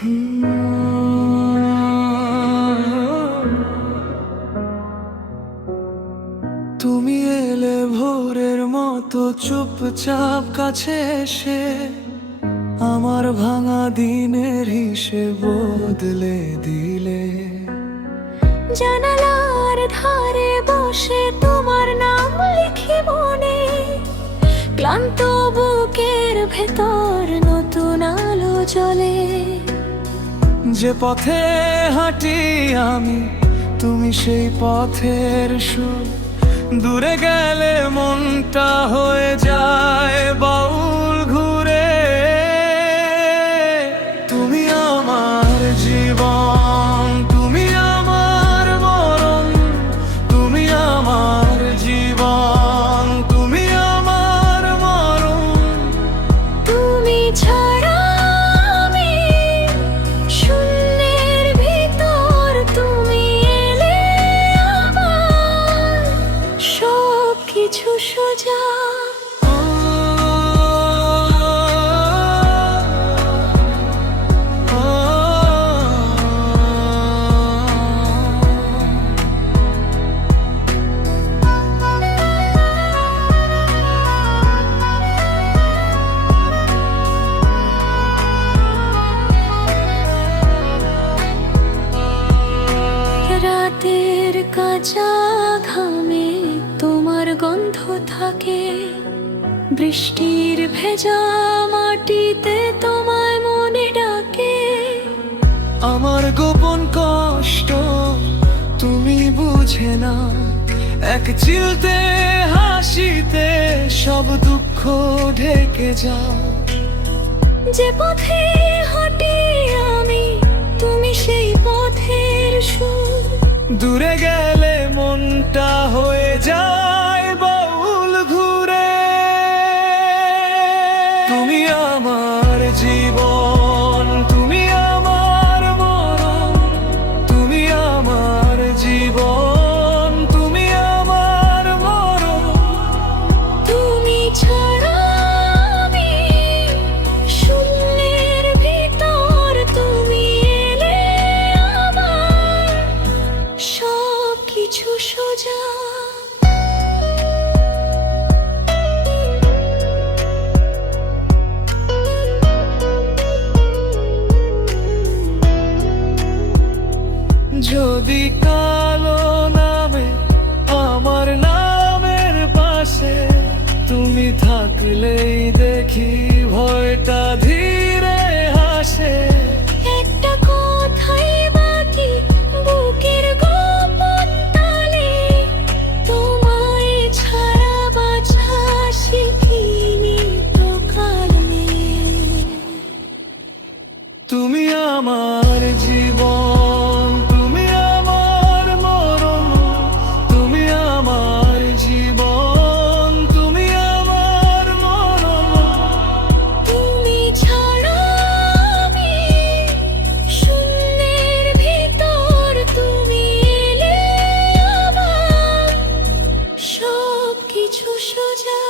তুমি এলে ভোরের মতো চুপচাপ কাছে এসে আমার ভাঙা দিনের হিসেব বদলে দিলে। জানালার ধারে বসে তোমার নাম লিখি মনে, ক্লান্ত বুকের ভেতর নতুন আলো জ্বলে। যে পথে হাঁটি আমি, তুমি সেই পথের সুর। দূরে গেলে মনটা হয়ে যায় বাউল ঘুরে। তুমি আমার জীবন, তুমি আমার মরণ। তুমি আমার জীবন, তুমি আমার মরণ। তুমি ছাড়া আমি শূন্যের ভিতর, তুমি এলে আমার সব কিছু সোজা। রাতের কাঁচা ঘামে তোমার গন্ধ থাকে, বৃষ্টির ভেজা মাটিতে তোমায় মনে ডাকে। আমার গোপন কষ্ট তুমি বুঝে না, এক চিলতে হাসিতে সব দুঃখ ঢেকে যাও। যে পথে হাঁটি আমি, তুমি সেই পথের সুর। দূরে গেলে মনটা হয়ে যায় বাউল ঘুরে। তুমি আমার জীবন, তুমি আমার মরণ। তুমি আমার জীবন, তুমি আমার মরণ। তুমি ছাড়া আমি শূন্যের ভিতর, তুমি এলে আমার সব কিছু সোজা। যদি কালো নামে আমার নামের পাশে তুমি থাকলেই দেখি ভয়টা ধীরে হাসে। একটা কথাই বাকি বুকের গোপন তালে, তোমায় ছাড়া বাঁচা শিখিনি তো কারণে। তুমি আমার জীবন, তুমি আমার মরণ। তুমি আমার জীবন, তুমি আমার মরণ। তুমি ছাড়া আমি শূন্যের ভিতর, তুমি এলে আমার সব কিছু সোজা।